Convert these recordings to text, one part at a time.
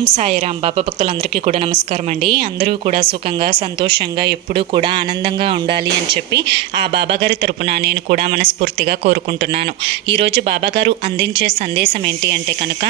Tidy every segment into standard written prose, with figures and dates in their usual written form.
ఓం సాయిరాం. బాబా భక్తులందరికీ కూడా నమస్కారం అండి. అందరూ కూడా సుఖంగా సంతోషంగా ఎప్పుడూ కూడా ఆనందంగా ఉండాలి అని చెప్పి ఆ బాబాగారి తరపున నేను కూడా మనస్ఫూర్తిగా కోరుకుంటున్నాను. ఈరోజు బాబాగారు అందించే సందేశం ఏంటి అంటే కనుక,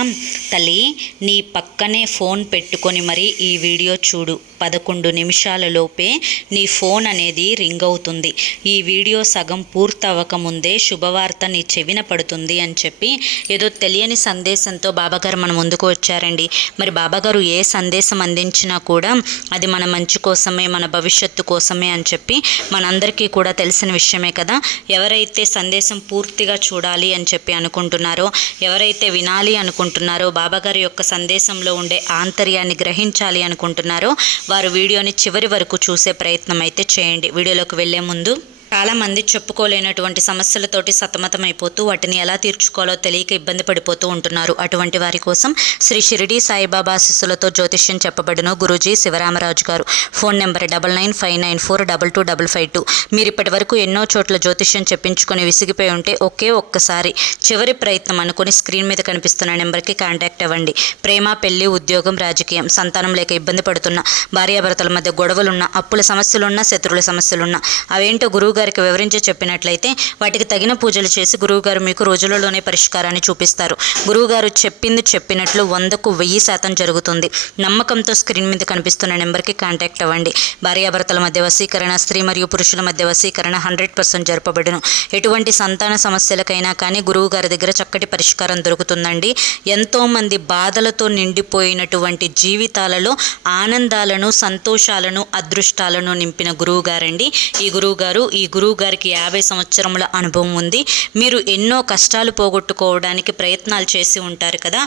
తల్లి నీ పక్కనే ఫోన్ పెట్టుకొని మరి ఈ వీడియో చూడు. 11 నిమిషాల లోపే నీ ఫోన్ అనేది రింగ్ అవుతుంది. ఈ వీడియో సగం పూర్తవ్వకముందే శుభవార్త నీ చెవిన పడుతుంది అని చెప్పి ఏదో తెలియని సందేశంతో బాబాగారు మన ముందుకు వచ్చారండి. మరి బాబాగారు ఏ సందేశం అందించినా కూడా అది మన మంచి కోసమే, మన భవిష్యత్తు కోసమే అని చెప్పి మనందరికీ కూడా తెలిసిన విషయమే కదా. ఎవరైతే సందేశం పూర్తిగా చూడాలి అని చెప్పి అనుకుంటున్నారో, ఎవరైతే వినాలి అనుకుంటున్నారో, బాబాగారి యొక్క సందేశంలో ఉండే ఆంతర్యాన్ని గ్రహించాలి అనుకుంటున్నారో వారు వీడియోని చివరి వరకు చూసే ప్రయత్నం అయితే చేయండి. వీడియోలోకి వెళ్ళే ముందు చాలామంది చెప్పుకోలేనటువంటి సమస్యలతోటి సతమతమైపోతూ వాటిని ఎలా తీర్చుకోవాలో తెలియక ఇబ్బంది పడిపోతూ ఉంటున్నారు. అటువంటి వారి కోసం శ్రీ షిరిడి సాయిబాబా ఆశీస్సులతో జ్యోతిష్యం చెప్పబడిన గురూజీ శివరామరాజు గారు. Phone number 9959422552. మీరు ఇప్పటి వరకు ఎన్నో చోట్ల జ్యోతిష్యం చెప్పించుకొని విసిగిపోయి ఉంటే ఒక్కసారి చివరి ప్రయత్నం అనుకుని స్క్రీన్ మీద కనిపిస్తున్న నెంబర్కి కాంటాక్ట్ అవ్వండి. ప్రేమ, పెళ్లి, ఉద్యోగం, రాజకీయం, సంతానం లేక ఇబ్బంది పడుతున్న, భార్యాభర్తల మధ్య గొడవలున్న, అప్పుల సమస్యలున్న, శత్రువుల సమస్యలున్న అవేంటో గురువు గారికి వివరించి చెప్పినట్లయితే వాటికి తగిన పూజలు చేసి గురువుగారు మీకు రోజులలోనే పరిష్కారాన్ని చూపిస్తారు. గురువుగారు చెప్పినట్లు 100% జరుగుతుంది. నమ్మకంతో స్క్రీన్ మీద కనిపిస్తున్న నెంబర్కి కాంటాక్ట్ అవ్వండి. భార్యాభర్తల మధ్య వశీకరణ, స్త్రీ మరియు పురుషుల మధ్య వశీకరణ 100% జరపబడును. ఎటువంటి సంతాన సమస్యలకైనా కానీ గురువుగారి దగ్గర చక్కటి పరిష్కారం దొరుకుతుందండి. ఎంతోమంది బాధలతో నిండిపోయినటువంటి జీవితాలలో ఆనందాలను, సంతోషాలను, అదృష్టాలను నింపిన గురువుగారండి ఈ గురువుగారు. ఈ గురువు గారికి 50 సంవత్సరముల అనుభవం ఉంది. మీరు ఎన్నో కష్టాలు పోగొట్టుకోవడానికి ప్రయత్నాలు చేసి ఉంటారు కదా.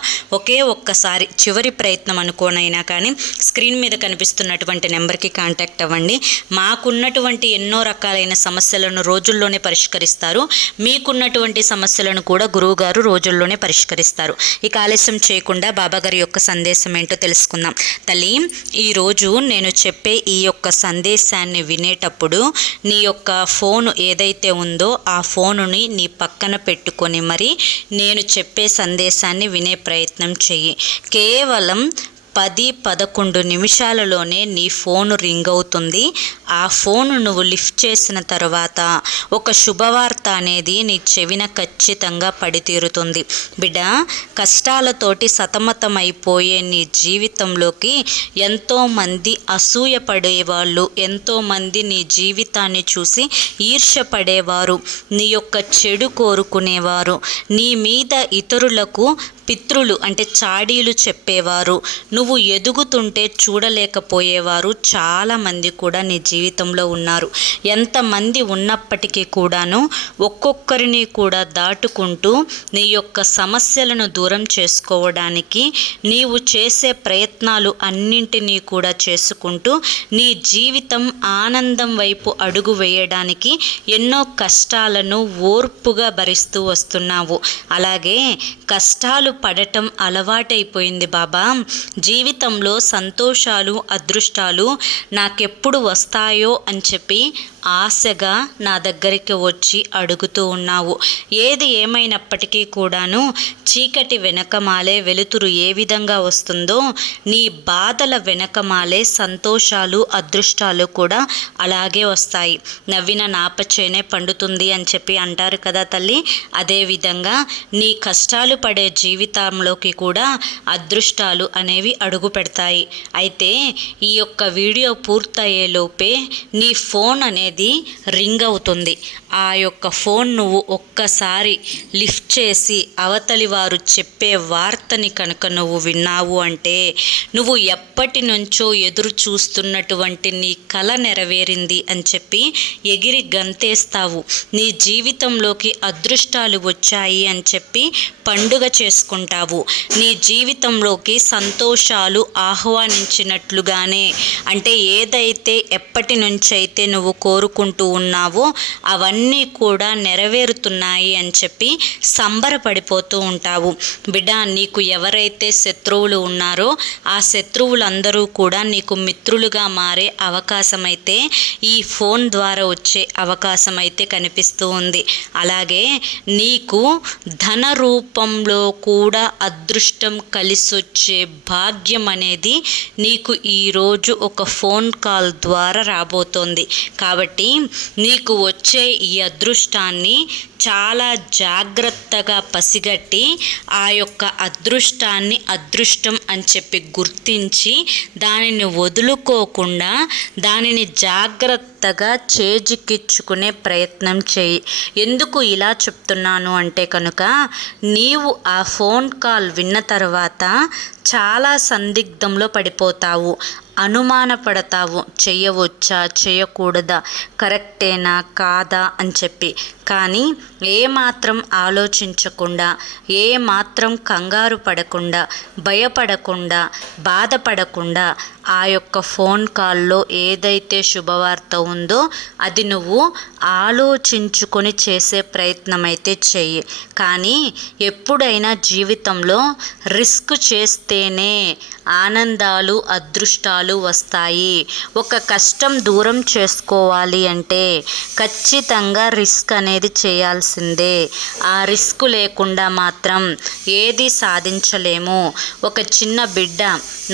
ఒక్కసారి చివరి ప్రయత్నం అనుకోనైనా కానీ స్క్రీన్ మీద కనిపిస్తున్నటువంటి నెంబర్కి కాంటాక్ట్ అవ్వండి. మాకున్నటువంటి ఎన్నో రకాలైన సమస్యలను రోజుల్లోనే పరిష్కరిస్తారు. మీకున్నటువంటి సమస్యలను కూడా గురువు గారు రోజుల్లోనే పరిష్కరిస్తారు. ఇక ఆలస్యం చేయకుండా బాబాగారి యొక్క సందేశం ఏంటో తెలుసుకుందాం. తల్లి, ఈరోజు నేను చెప్పే ఈ యొక్క సందేశాన్ని వినేటప్పుడు నీ యొక్క ఫోన్ ఏదైతే ఉందో ఆ ఫోనుని నీ పక్కన పెట్టుకొని మరి నేను చెప్పే సందేశాన్ని వినే ప్రయత్నం చెయ్యి. కేవలం 10-11 నిమిషాలలోనే నీ ఫోను రింగ్ అవుతుంది. ఆ ఫోను నువ్వు లిఫ్ట్ చేసిన తర్వాత ఒక శుభవార్త అనేది నీ చెవిన ఖచ్చితంగా పడి తీరుతుంది. బిడ్డ, కష్టాలతోటి సతమతమైపోయే నీ జీవితంలోకి ఎంతోమంది అసూయ పడేవాళ్ళు, ఎంతోమంది నీ జీవితాన్ని చూసి ఈర్ష్యపడేవారు, నీ యొక్క చెడు కోరుకునేవారు, నీ మీద ఇతరులకు పితృలు అంటే చాడీలు చెప్పేవారు, నువ్వు ఎదుగుతుంటే చూడలేకపోయేవారు చాలామంది కూడా నీ జీవితంలో ఉన్నారు. ఎంతమంది ఉన్నప్పటికీ కూడాను ఒక్కొక్కరిని కూడా దాటుకుంటూ నీ యొక్క సమస్యలను దూరం చేసుకోవడానికి నీవు చేసే ప్రయత్నాలు అన్నింటినీ కూడా చేసుకుంటూ నీ జీవితం ఆనందం వైపు అడుగు వేయడానికి ఎన్నో కష్టాలను ఓర్పుగా భరిస్తూ వస్తున్నావు. అలాగే కష్టాలు పడటం అలవాటైపోయింది బాబా. జీవితంలో సంతోషాలు, అదృష్టాలు నాకెప్పుడు వస్తాయో అని చెప్పి ఆశగా నా దగ్గరికి వచ్చి అడుగుతూ ఉన్నావు. ఏది ఏమైనప్పటికీ కూడాను చీకటి వెనకమాలే వెలుతురు ఏ విధంగా వస్తుందో నీ బాధల వెనకమాలే సంతోషాలు, అదృష్టాలు కూడా అలాగే వస్తాయి. నవ్విన నాపచేనే పండుతుంది అని చెప్పి అంటారు కదా తల్లి. అదేవిధంగా నీ కష్టాలు పడే జీవితంలోకి కూడా అదృష్టాలు అనేవి అడుగు పెడతాయి. అయితే ఈ యొక్క వీడియో పూర్తయ్యేలోపే నీ ఫోన్ అనేది రింగ్ అవుతుంది. ఆ యొక్క ఫోన్ నువ్వు ఒక్కసారి లిఫ్ట్ చేసి అవతలి వారు చెప్పే వార్తని కనుక నువ్వు విన్నావు అంటే నువ్వు ఎప్పటి నుంచో ఎదురు చూస్తున్నటువంటి నీ కల నెరవేరింది అని చెప్పి ఎగిరి గంతేస్తావు. నీ జీవితంలోకి అదృష్టాలు వచ్చాయి అని చెప్పి పండుగ చేసుకుంటావు. నీ జీవితంలోకి సంతోషాలు ఆహ్వానించినట్లుగానే, అంటే ఏదైతే ఎప్పటి నుంచైతే నువ్వు కోరుకుంటూ ఉన్నావో అవన్నీ కూడా నెరవేరుతున్నాయి అని చెప్పి సంబరపడిపోతూ ఉంటావు. బిడ్డ, నీకు ఎవరైతే శత్రువులు ఉన్నారో ఆ శత్రువులందరూ కూడా నీకు మిత్రులుగా మారే అవకాశం అయితే ఈ ఫోన్ ద్వారా వచ్చే అవకాశం అయితే కనిపిస్తూ ఉంది. అలాగే నీకు ధన రూపంలో కూడా అదృష్టం కలిసొచ్చే భాగ్యం అనేది నీకు ఈరోజు ఒక ఫోన్ కాల్ ద్వారా రాబోతోంది. కాబట్టి నీకు వచ్చే ఈ అదృష్టాన్ని చాలా జాగ్రత్తగా పసిగట్టి ఆ యొక్క అదృష్టాన్ని అదృష్టం అని చెప్పి గుర్తించి దానిని వదులుకోకుండా దానిని జాగ్రత్తగా చేజిక్కించుకునే ప్రయత్నం చేయి. ఎందుకు ఇలా చెప్తున్నాను అంటే కనుక నీవు ఆ ఫోన్ కాల్ విన్న తర్వాత చాలా సందిగ్ధంలో పడిపోతావు, అనుమానపడతావు, చేయవచ్చా చేయకూడదా, కరెక్టేనా కాదా అని చెప్పి. కానీ ఏమాత్రం ఆలోచించకుండా, ఏమాత్రం కంగారు పడకుండా, భయపడకుండా, బాధపడకుండా ఆ యొక్క ఫోన్ కాల్లో ఏదైతే శుభవార్త ఉందో అది నువ్వు ఆలోచించుకొని చేసే ప్రయత్నం అయితే చెయ్యి. కానీ ఎప్పుడైనా జీవితంలో రిస్క్ చేస్తేనే ఆనందాలు అదృష్టాలు వస్తాయి. ఒక కష్టం దూరం చేసుకోవాలి అంటే ఖచ్చితంగా రిస్క్ అనేది చేయాల్సిందే. ఆ రిస్క్ లేకుండా మాత్రం ఏది సాధించలేము. ఒక చిన్న బిడ్డ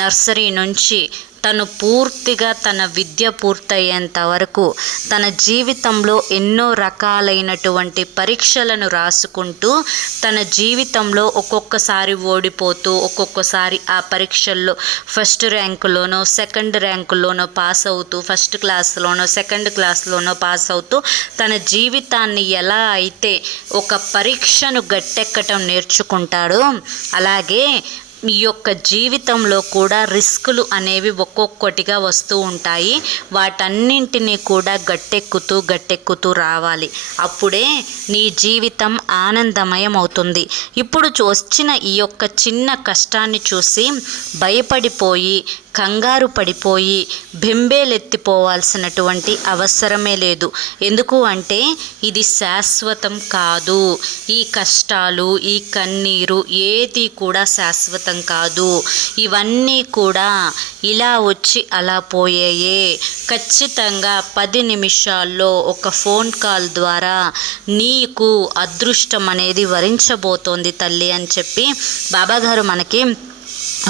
నర్సరీ నుంచి తను పూర్తిగా తన విద్య పూర్తయ్యేంత వరకు తన జీవితంలో ఎన్నో రకాలైనటువంటి పరీక్షలను రాసుకుంటూ తన జీవితంలో ఒక్కొక్కసారి ఓడిపోతూ, ఒక్కొక్కసారి ఆ పరీక్షల్లో ఫస్ట్ ర్యాంకులోనో సెకండ్ ర్యాంకులోనో పాస్ అవుతూ, ఫస్ట్ క్లాస్లోనో సెకండ్ క్లాస్లోనో పాస్ అవుతూ తన జీవితాన్ని ఎలా అయితే ఒక పరీక్షను గట్టెక్కటం నేర్చుకుంటాడో అలాగే ఈ యొక్క జీవితంలో కూడా రిస్కులు అనేవి ఒక్కొక్కటిగా వస్తూ ఉంటాయి. వాటన్నింటినీ కూడా గట్టెక్కుతూ రావాలి. అప్పుడే నీ జీవితం ఆనందమయం అవుతుంది. ఇప్పుడు వచ్చిన ఈ యొక్క చిన్న కష్టాన్ని చూసి భయపడిపోయి, కంగారు పడిపోయి, బెంబేలెత్తిపోవాల్సినటువంటి అవసరమే లేదు. ఎందుకు అంటే ఇది శాశ్వతం కాదు. ఈ కష్టాలు, ఈ కన్నీరు ఏది కూడా శాశ్వతం కాదు. ఇవన్నీ కూడా ఇలా వచ్చి అలా పోయేయే. ఖచ్చితంగా 10 నిమిషాల్లో ఒక ఫోన్ కాల్ ద్వారా నీకు అదృష్టం అనేది వరించబోతోంది తల్లి అని చెప్పి బాబాగారు మనకి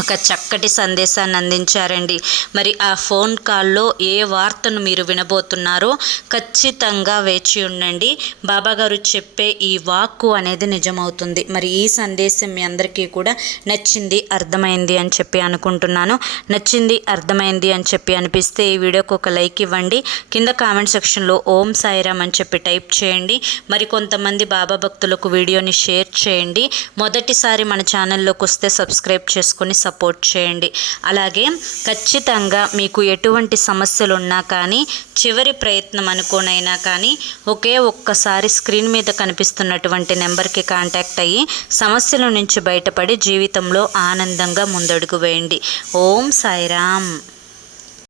ఒక చక్కటి సందేశాన్ని అందించారండి. మరి ఆ ఫోన్ కాల్లో ఏ వార్తను మీరు వినబోతున్నారో ఖచ్చితంగా వేచి ఉండండి. బాబాగారు చెప్పే ఈ వాక్కు అనేది నిజమవుతుంది. మరి ఈ సందేశం మీ అందరికీ కూడా నచ్చింది, అర్థమైంది అని చెప్పి అనుకుంటున్నాను. నచ్చింది, అర్థమైంది అని చెప్పి అనిపిస్తే ఈ వీడియోకి ఒక లైక్ ఇవ్వండి. కింద కామెంట్ సెక్షన్లో ఓం సాయిరామ్ అని చెప్పి టైప్ చేయండి. మరి కొంతమంది బాబా భక్తులకు వీడియోని షేర్ చేయండి. మొదటిసారి మన ఛానల్లోకి వస్తే సబ్స్క్రైబ్ చేసుకొని సపోర్ట్ చేయండి. అలాగే ఖచ్చితంగా మీకు ఎటువంటి సమస్యలు ఉన్నా కానీ, చివరి ప్రయత్నం అనుకోనైనా కానీ ఒకే ఒక్కసారి స్క్రీన్ మీద కనిపిస్తున్నటువంటి నెంబర్కి కాంటాక్ట్ అయ్యి సమస్యల నుంచి బయటపడి జీవితంలో ఆనందంగా ముందడుగు వేయండి. ఓం సాయిరామ్.